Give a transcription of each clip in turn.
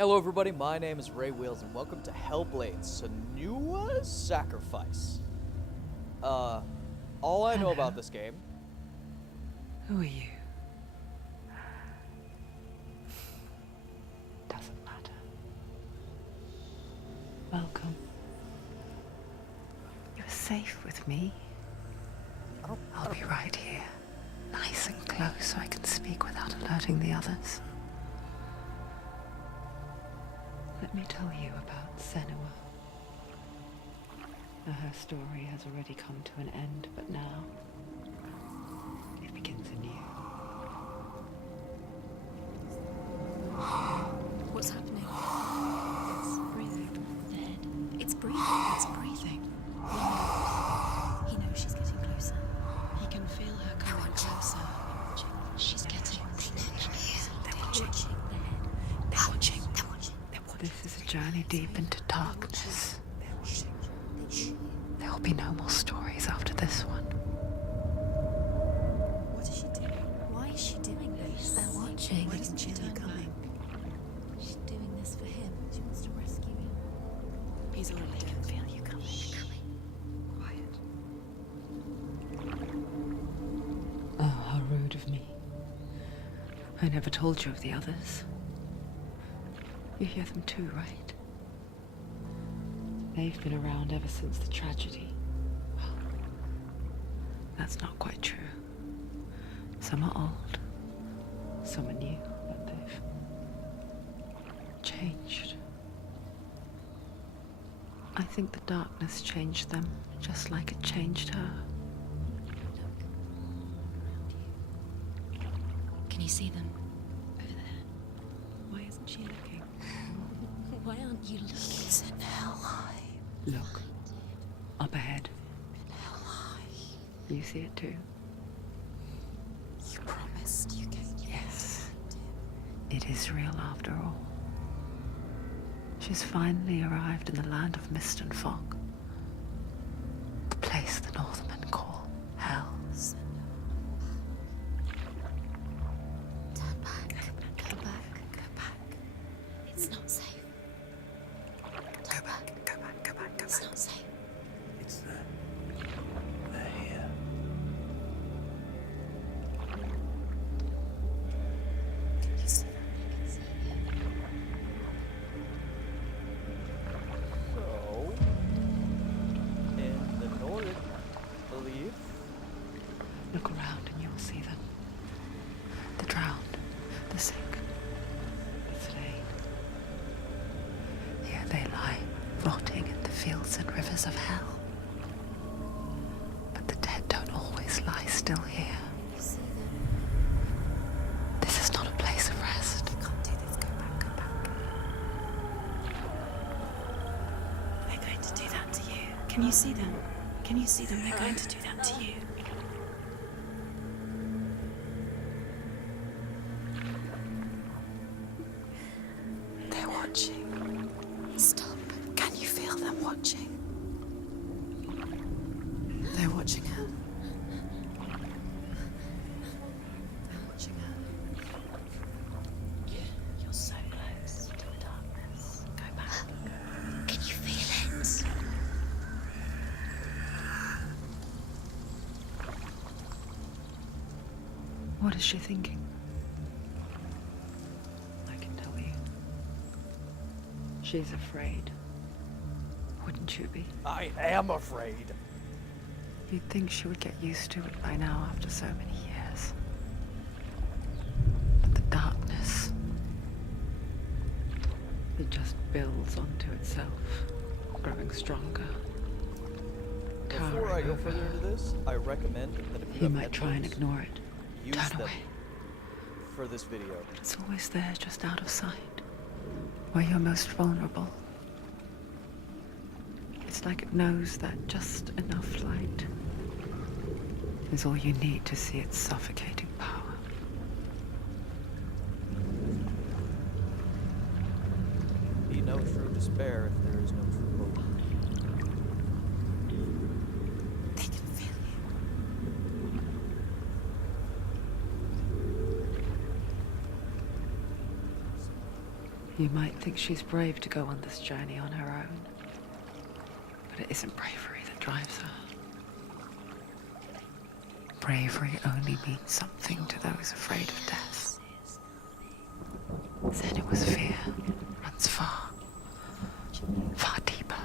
Hello everybody, my name is Ray Wheels and welcome to Hellblade Senus'a Sacrifice. All I know about this game... Who are you? Doesn't matter. Welcome. You're safe with me. I'll be right here, nice and close so I can speak without alerting the others. Let me tell you about Senua. Now, her story has already come to an end, but now it begins anew. What's happening? It's breathing. Dead. It's breathing. It's breathing. He knows she's getting closer. He can feel her coming closer. She's getting closer. They're watching. They're watching. They're watching. This is a journey deep into darkness. There will be no more stories after this one. What is she doing? Why is she doing this? They're watching. Why doesn't she turn coming? She's doing this for him. She wants to rescue him. He's already dead. I can feel you coming. Quiet. Oh, how rude of me. I never told you of the others. You hear them too, right? They've been around ever since the tragedy. Well, that's not quite true. Some are old, some are new, but they've changed. I think the darkness changed them, just like it changed her. Can you see them? Over there. Why isn't she looking? Why aren't you looking? It's in hell high. Look, up ahead. In hell high. You see it too? You promised you gave you. Yes. It is real after all. She's finally arrived in the land of mist and fog. The place the Northmen call hell. Turn back. Go back. Go back. It's not safe. Go back. Go back. Go back. Go back. It's not safe. It's them. They're here. Can you see them? I can see them. So... in the Nordic belief... Look around and you'll see them. The drowned, the sick, the slain. Here they lie, rotting in the fields and rivers of hell. But the dead don't always lie still here. You see them? This is not a place of rest. You can't do this. Go back. Go back. They're going to do that to you. Can you see them? Can you see them? They're going to do that to you. They're watching. Stop. Can you feel them watching? They're watching her. They're watching her. You're so close to the darkness. Go back. Can you feel it? What is she thinking? I can tell you. She's afraid. Wouldn't you be? I am afraid! You'd think she would get used to it by now after so many years. But the darkness, it just builds onto itself, growing stronger. Before I go further into this, I recommend that if you You have might try and headphones, ignore it. use Turn them away. for this video. It's always there, just out of sight, where you're most vulnerable. It's like it knows that just enough light is all you need to see its suffocating power. Be no true despair if there is no true hope. They can feel you. You might think she's brave to go on this journey on her own, but it isn't bravery that drives her. Bravery only means something to those afraid of death. Then it was fear, runs far, far deeper.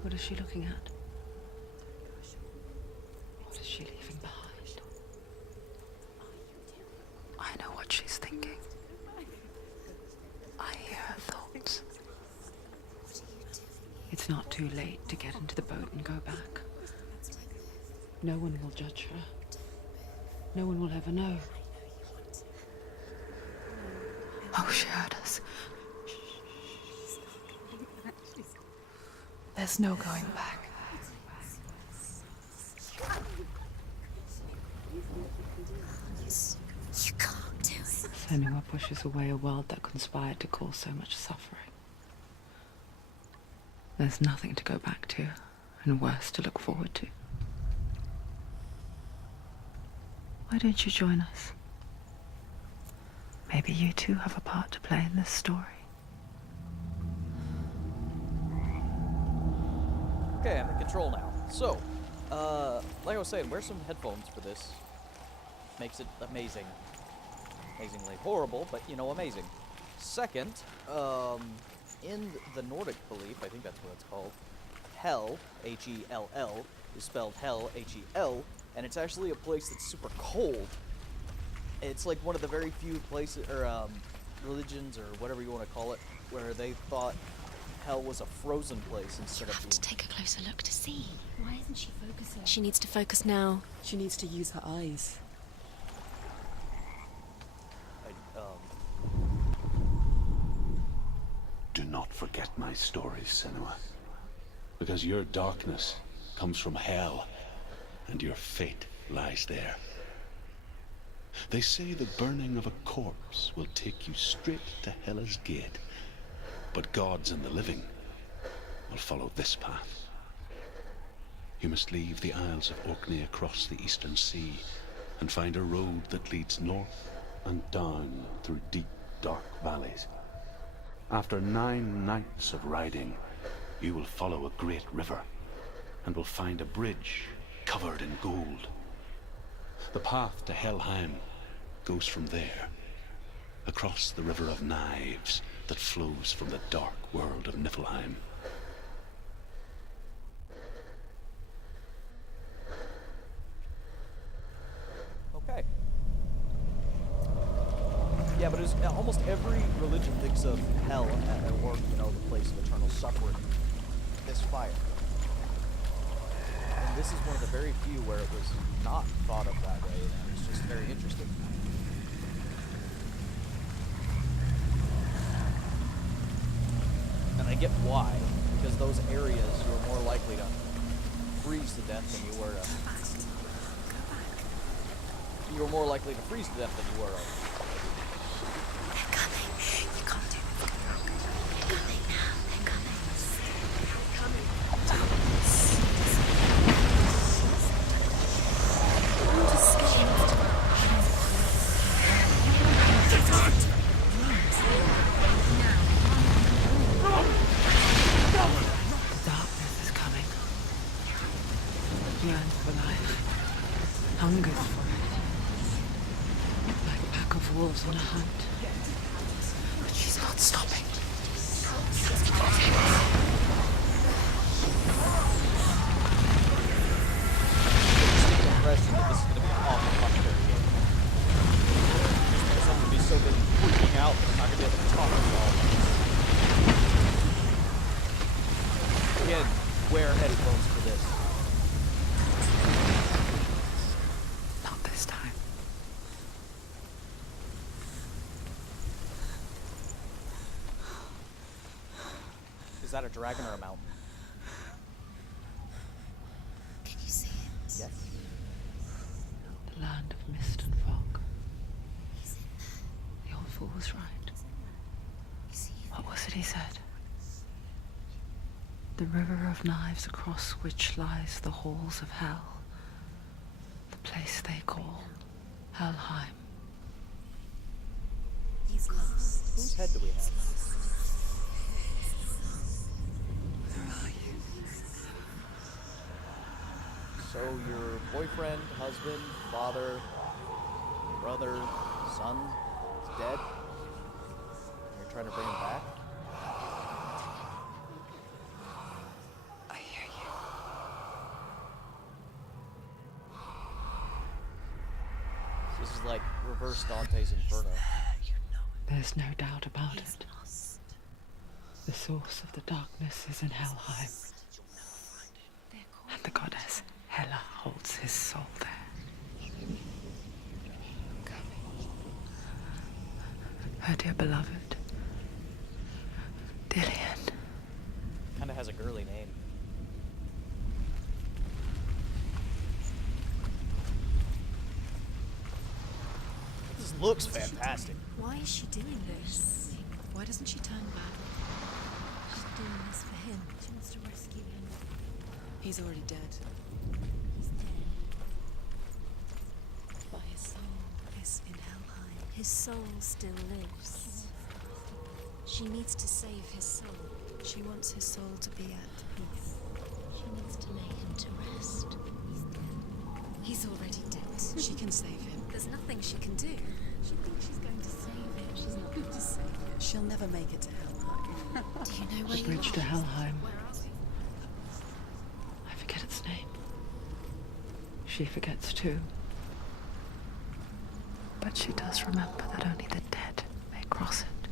What is she looking at? What is she leaving behind? I know what she's thinking. I hear her thoughts. It's not too late to get into the boat and go back. No one will judge her. No one will ever know. Oh, she heard us. There's no going back. You can't do it. Senua pushes away a world that conspired to cause so much suffering. There's nothing to go back to, and worse to look forward to. Why don't you join us? Maybe you too have a part to play in this story. Okay, I'm in control now. So, like I was saying, wear some headphones for this. Makes it amazing. Amazingly horrible, but, you know, amazing. Second, in the Nordic belief, I think that's what it's called, Hell, H-E-L-L, is spelled Hell, H-E-L, and it's actually a place that's super cold. It's like one of the very few places, or religions, or whatever you want to call it, where they thought Hell was a frozen place instead You of have being... to take a closer look to see. Why isn't she focusing? She needs to focus now. She needs to use her eyes. Do not forget my stories, Senua. Because your darkness comes from hell, and your fate lies there. They say the burning of a corpse will take you straight to Hela's gate, but gods and the living will follow this path. You must leave the Isles of Orkney across the eastern sea and find a road that leads north and down through deep, dark valleys. After 9 nights of riding, you will follow a great river and will find a bridge covered in gold. The path to Helheim goes from there, across the river of knives that flows from the dark world of Niflheim. Okay. Yeah, but it's, almost every religion thinks of hell or, you know, the place of eternal suffering. This fire. And this is one of the very few where it was not thought of that way, and it's just very interesting. And I get why, because those areas you are more likely to freeze to death than you were to... You were more likely to freeze to death than you were to... They're coming. You can't do it. They're coming now. They're coming. They're coming. Don't escape. The darkness is coming. Yearns for life. Hungers for it. Like a pack of wolves on a hunt. But she's not stopping. Impression that this is going to be an awful commentary game. Because I'm going to be so busy freaking out that I'm not going to be able to talk at all. Again, wear headphones for this. Not this time. that a dragon or a mountain? Can you see it? Yes. The land of mist and fog. He's in there. The old fool was right. Is he in What was it he said? The river of knives across which lies the halls of hell. The place they call Helheim. He's lost. Whose head do we have? Where are you? So your boyfriend, husband, father, brother, son is dead? You're trying to bring him back? I hear you. This is like reverse Dante's Inferno. There's no doubt about it. The source of the darkness is in Helheim. And the goddess Hela holds his soul there. Her dear beloved, Dillian. Kinda has a girly name. This looks fantastic. Why is she doing this? Why doesn't she turn back? She's doing this for him. She wants to rescue him. He's already dead. He's dead. But his soul is in Helheim. His soul still lives. She needs to save his soul. She wants his soul to be at peace. She needs to lay him to rest. He's dead. He's already dead. She can save him. There's nothing she can do. She thinks she's going to save him. She's not going to save him. She'll never make it to Helheim. Do you know where The you bridge are? to Helheim. Where are we? I forget its name. She forgets too. But she does remember that only the dead may cross it.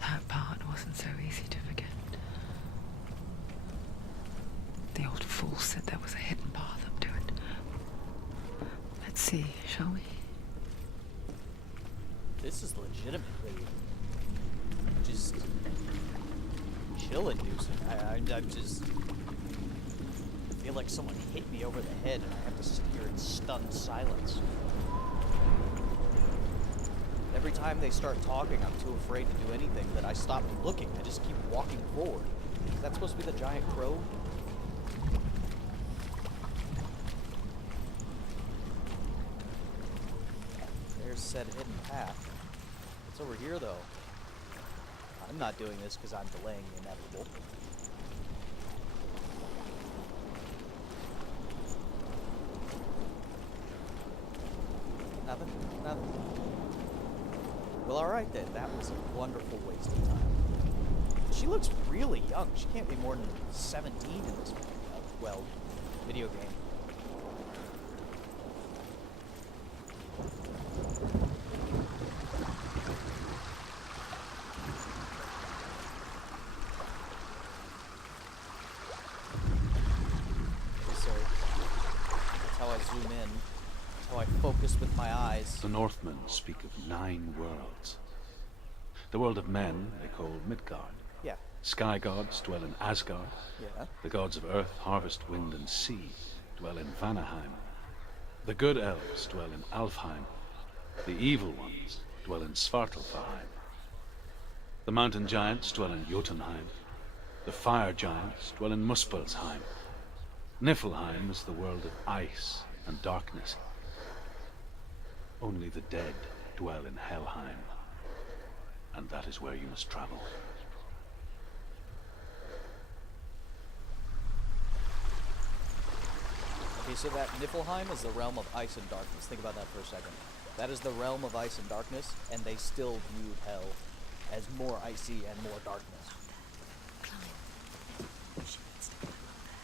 That part wasn't so easy to forget. The old fool said there was a hidden path up to it. Let's see, shall we? This is legitimately just chill-inducing. I'm just I feel like someone hit me over the head and I have to sit here in stunned silence. Every time they start talking, I'm too afraid to do anything that I stop looking. I just keep walking forward. Is that supposed to be the giant crow? There's said hidden path. What's over here, though? I'm not doing this because I'm delaying the inevitable. Nothing? Nothing. Well, alright then. That was a wonderful waste of time. She looks really young. She can't be more than 17 in this, well, video game. So, that's how I zoom in. That's how I focus with my eyes. The Northmen speak of 9 worlds. The world of men they call Midgard. Yeah, Sky gods dwell in Asgard. yeah. The gods of earth, harvest, wind, and sea dwell in Vanaheim. The good elves dwell in Alfheim. The evil ones dwell in Svartalfheim. The mountain giants dwell in Jotunheim. The fire giants dwell in Muspelheim. Niflheim is the world of ice and darkness. Only the dead dwell in Helheim. And that is where you must travel. Okay, so that Niflheim is the realm of ice and darkness. Think about that for a second. That is the realm of ice and darkness, and they still viewed hell as more icy and more darkness. Climb. She needs to climb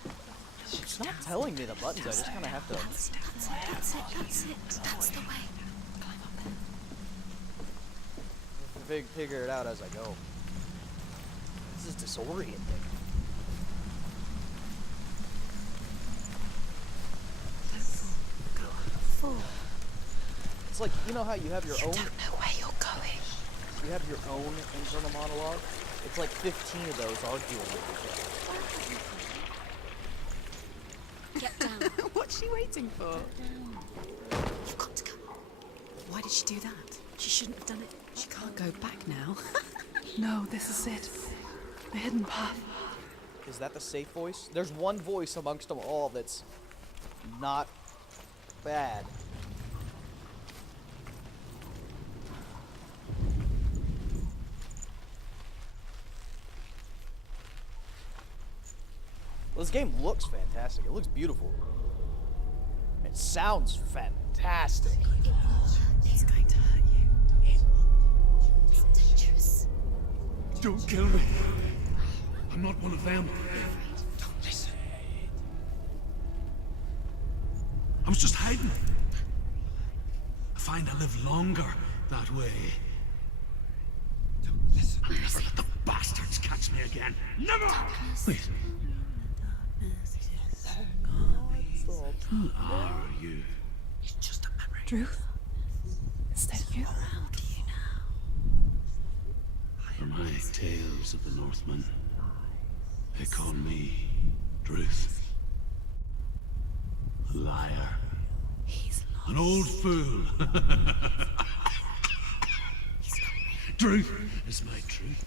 up there. It's not telling me the buttons, I just kind of have to That's it. That's it. That's the way. Climb up there. figure it out as I go. This is disorienting. Go on. Fall. It's like, you know how you have your own, Don't know where you're going. you have your own internal monologue? It's like 15 of those arguing with each other. Get down. What's she waiting for? You've got to come. Why did she do that? She shouldn't have done it. She can't go back now. No, this is it. The hidden path. Is that the safe voice? There's one voice amongst them all that's not bad. Well, this game looks fantastic. It looks beautiful. It sounds fantastic. It will. It's going to hurt you. It's dangerous. Don't kill me. I'm not one of them. Don't listen. I was just hiding. I find I live longer that way. Don't listen. Never let the bastards catch me again. Never! Wait, who are you? It's just a memory. Druth? Is that you? Around you now. For my tales of the Northmen, they call me Druth. A liar. He's lost. An old fool. Truth is my truth.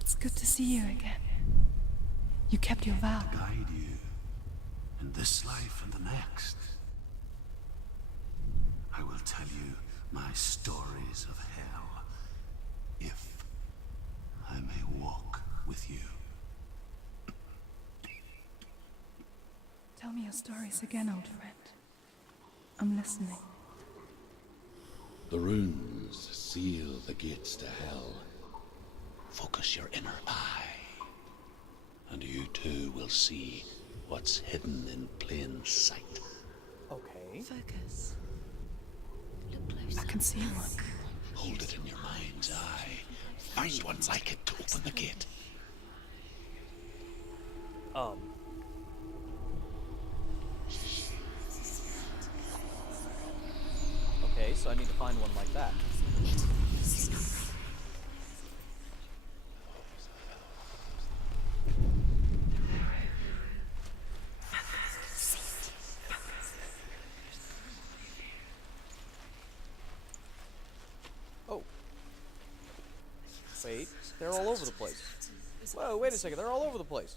It's good to see you again. You kept your vow. Guide you in this life and the next. I will tell you my stories of hell, if I may walk with you. Tell me your stories again, old friend. I'm listening. The runes seal the gates to hell. Focus your inner eye, and you too will see what's hidden in plain sight. Okay. Focus. Look closer. I can see one. Hold it in your mind's eye. Find one like it to open the gate. Okay, so I need to find one like that. Oh. Wait, they're all over the place. Whoa, wait a second, they're all over the place.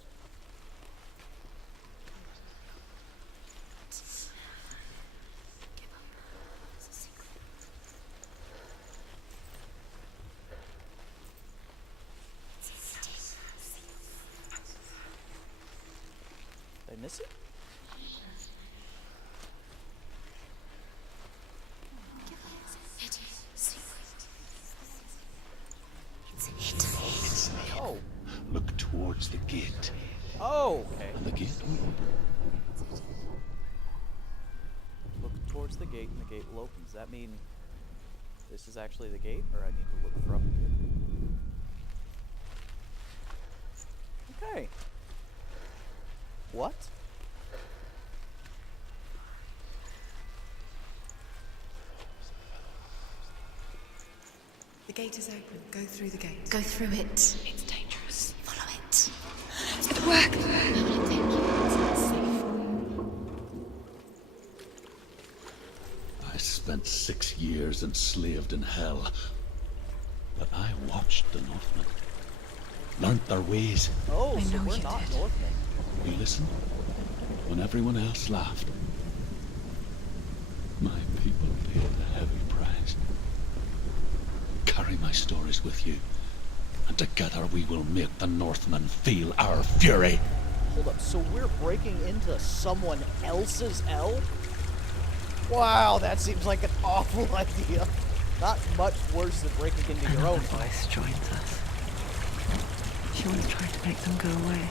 Did I miss it? Oh. Look towards the gate, Oh, okay. and the gate will open. Look towards the gate and the gate will open. Does that mean this is actually the gate, or I need to look from here? Okay. What? The gate is open. Go through the gate. Go through it. It's dangerous. Follow it. It's gonna work. Where will it take you? It's safe. I spent 6 years enslaved in hell, but I watched the Northmen, learnt their ways. Oh, I so know we're you not did. Northmen. We listened when everyone else laughed. My people paid a heavy price. Carry my stories with you, and together we will make the Northmen feel our fury. Hold up, so we're breaking into someone else's hell? Wow, that seems like an awful idea. Not much worse than breaking into your own Another hell. voice joins us. She was trying to make them go away.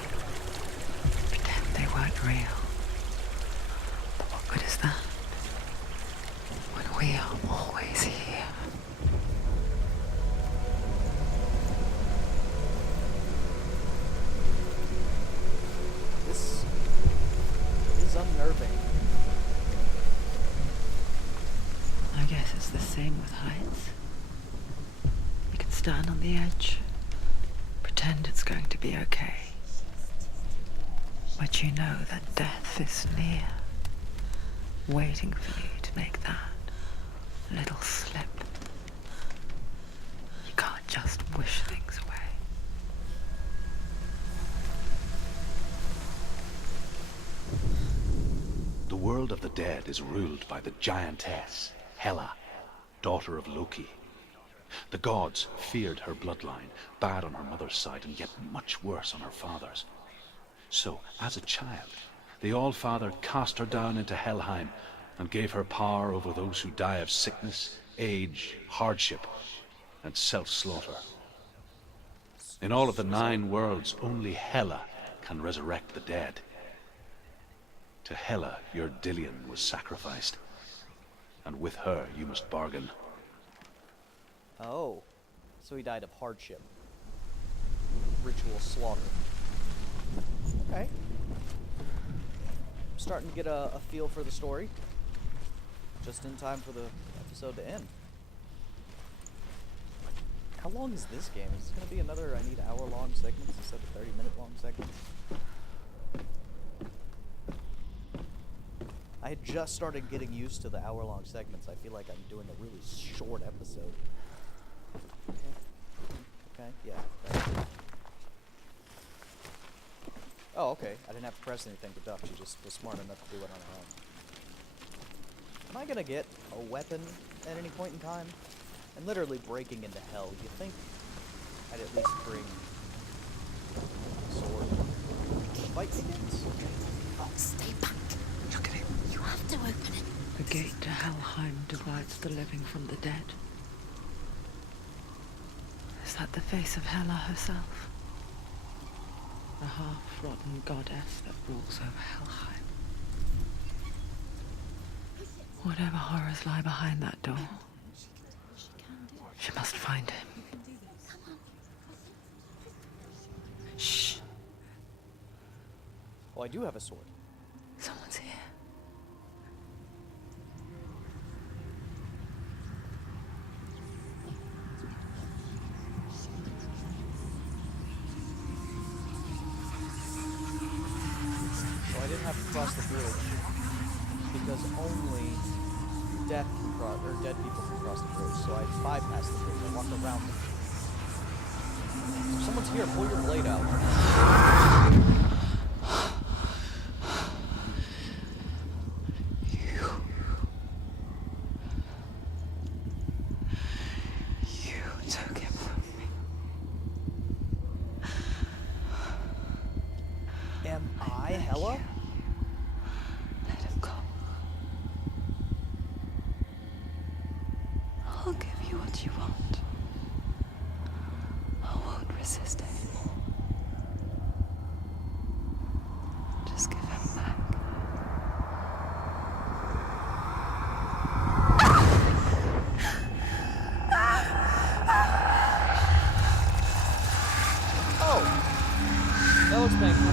Pretend they weren't real. But what good is that? When we are always here. This is unnerving. I guess it's the same with heights. You can stand on the edge. Pretend it's going to be okay. But you know that death is near, waiting for you to make that little slip. You can't just wish things away. The world of the dead is ruled by the giantess, Hela, daughter of Loki. The gods feared her bloodline, bad on her mother's side and yet much worse on her father's. So, as a child, the All-Father cast her down into Helheim and gave her power over those who die of sickness, age, hardship, and self-slaughter. In all of the 9 worlds, only Hela can resurrect the dead. To Hela, your Dillion was sacrificed, and with her you must bargain. Oh, so he died of hardship. Ritual slaughter. Okay. I'm starting to get a feel for the story. Just in time for the episode to end. How long is this game? Is this going to be another, I need hour-long segments instead of 30-minute long segments? I had just started getting used to the hour-long segments. I feel like I'm doing a really short episode. Okay, yeah. Right. Oh, okay. I didn't have to press anything to duck. She just was smart enough to do it on her own. Am I gonna get a weapon at any point in time? I'm literally breaking into hell. You think I'd at least bring a sword to fight against? Oh, stay back. Look at it. You have to open it. The gate to Helheim divides the living from the dead. Is that the face of Hela herself? A half-rotten goddess that rules over Helheim. Whatever horrors lie behind that door, she must find him. Shh. Oh, I do have a sword. Someone's here. So I didn't have to cross the bridge because only dead people can cross the bridge. So I bypassed the bridge. I walked around it. If someone's here, pull your blade out. You took him from me. Am I Hela? Let him go. I'll give you what you want. I won't resist anymore. Just give him back. Oh! That looks painful.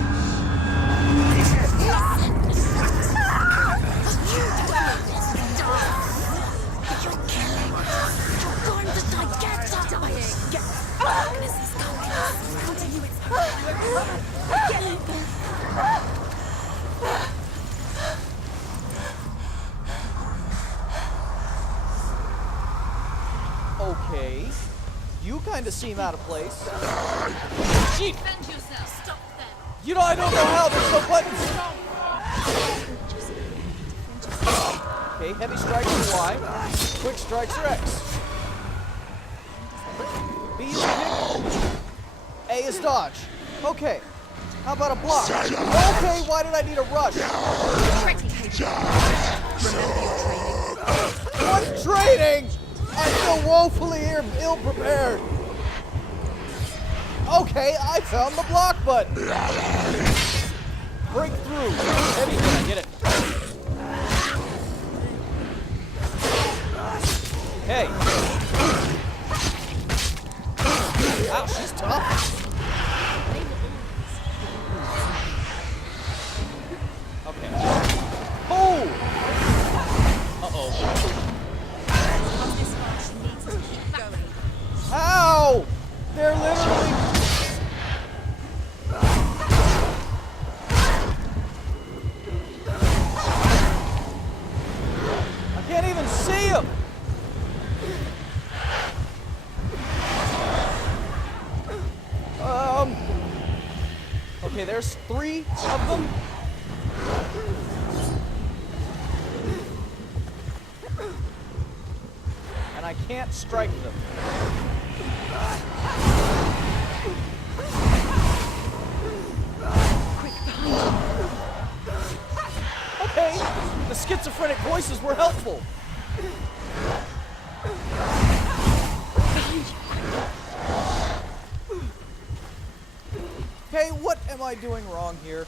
Okay. You kind of seem out of place. Jeep! Defend yourself. Stop them. You know I don't know how. There's no buttons. Okay, heavy strikes are Y. Quick strikes are X. B is kick. A is dodge. Okay. How about a block? Okay, why did I need a rush? What training? I feel woefully ill-prepared. Okay, I found the block button. Break through. Heavy hit, I get it. Hey. Wow, she's tough. Okay. Oh! Uh-oh. She needs to keep going. How? 3 of them? And I can't strike them. Quick, behind Okay, the schizophrenic voices were helpful. Okay, what am I doing wrong here?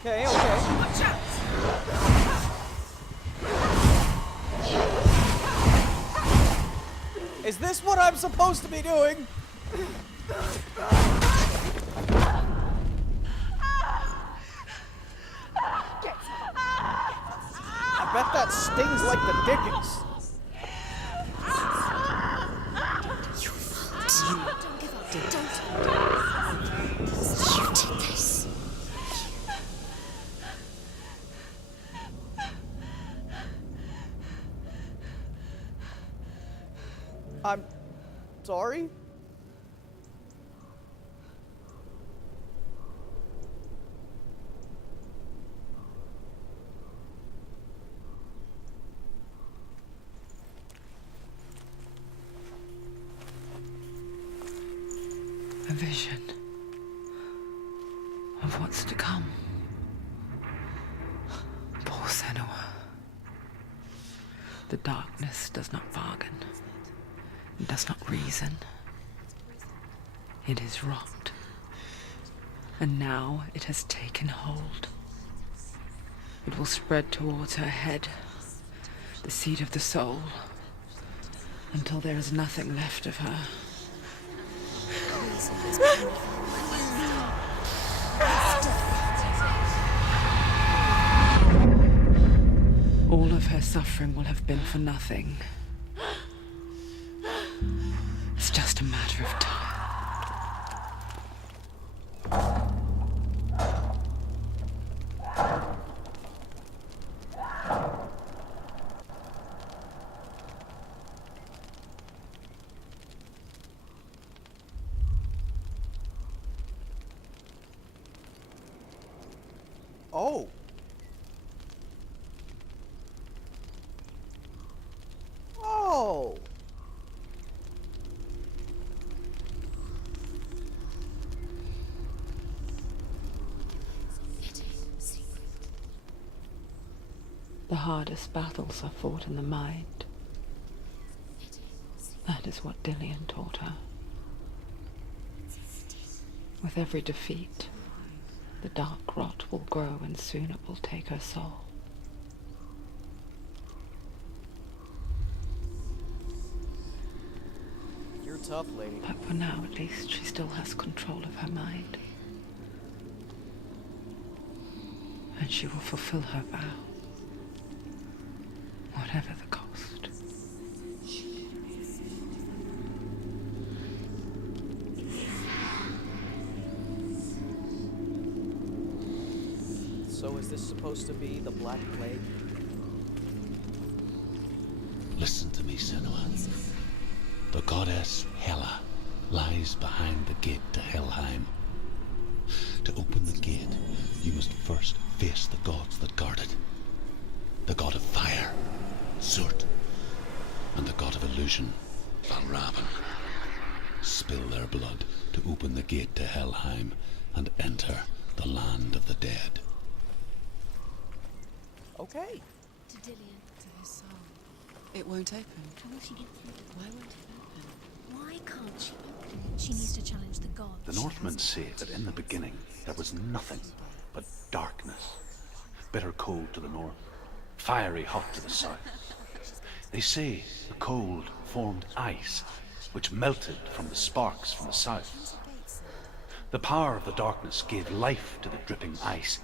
Okay, okay. Watch out! Is this what I'm supposed to be doing? I bet that stings like the dickens. Don't give up. Don't. You did this. I'm sorry? a vision of what's to come. Poor Senua. The darkness does not bargain. It does not reason. It is rot. And now it has taken hold. It will spread towards her head, the seat of the soul, until there is nothing left of her. All of her suffering will have been for nothing. It's just a matter of time. Oh. Oh. The hardest battles are fought in the mind. That is what Dillian taught her. With every defeat, the dark rot will grow and soon it will take her soul. You're tough, lady. But for now, at least, she still has control of her mind. And she will fulfill her vow, whatever the cost. So is this supposed to be the Black Plague? Listen to me, Senua. The goddess Hela lies behind the gate to Helheim. To open the gate, you must first face the gods that guard it. The god of fire, Surt, and the god of illusion, Valravan. Spill their blood to open the gate to Helheim and enter the land of the dead. Okay. To Dillian. To his soul. It won't open. How will she get through? Why won't it open? Why can't she open it? She needs to challenge the gods. The Northmen say that in the beginning there was nothing but darkness. Bitter cold to the north, fiery hot to the south. They say the cold formed ice, which melted from the sparks from the south. The power of the darkness gave life to the dripping ice,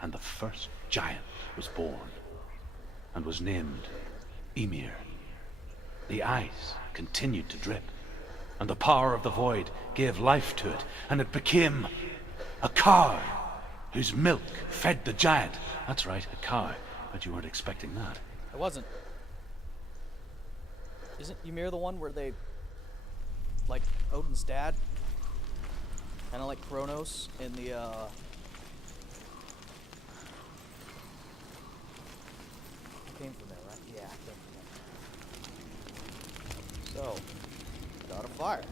and the first giant was born, and was named Ymir. The ice continued to drip, and the power of the void gave life to it, and it became a cow whose milk fed the giant. That's right, a cow. But you weren't expecting that. I wasn't. Isn't Ymir the one where they like Odin's dad. Kind of like Kronos in the, came from there, right? Yeah, came from there. So, God of Fire.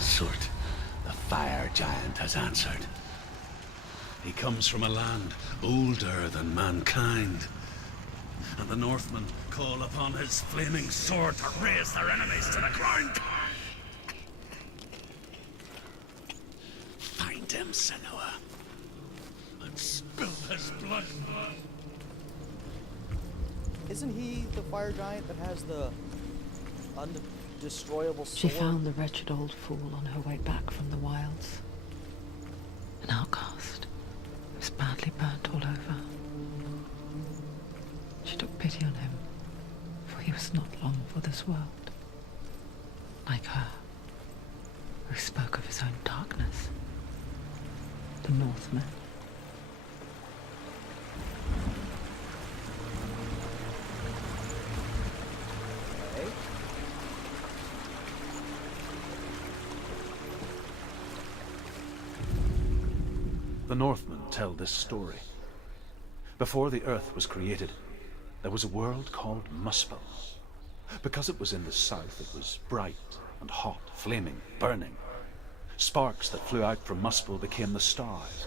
Surt, the fire giant has answered. He comes from a land older than mankind. And the Northmen call upon his flaming sword to raze their enemies to the ground. Find him, Senua, and spill his blood. Isn't he the fire giant that has the undestroyable sword? She found the wretched old fool on her way back from the wilds. An outcast. He was badly burnt all over. She took pity on him, for he was not long for this world. Like her, who spoke of his own darkness. The Northmen. Okay. The Northmen tell this story. Before the earth was created, there was a world called Muspel. Because it was in the south, it was bright and hot, flaming, burning. Sparks that flew out from Muspel became the stars.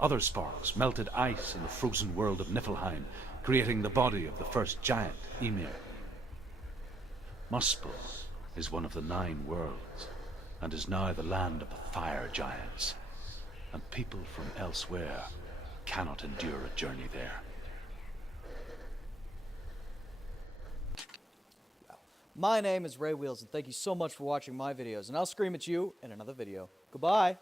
Other sparks melted ice in the frozen world of Niflheim, creating the body of the first giant, Ymir. Muspel is one of the 9 worlds, and is now the land of the fire giants. And people from elsewhere cannot endure a journey there. My name is Ray Wheels, and thank you so much for watching my videos, and I'll scream at you in another video. Goodbye!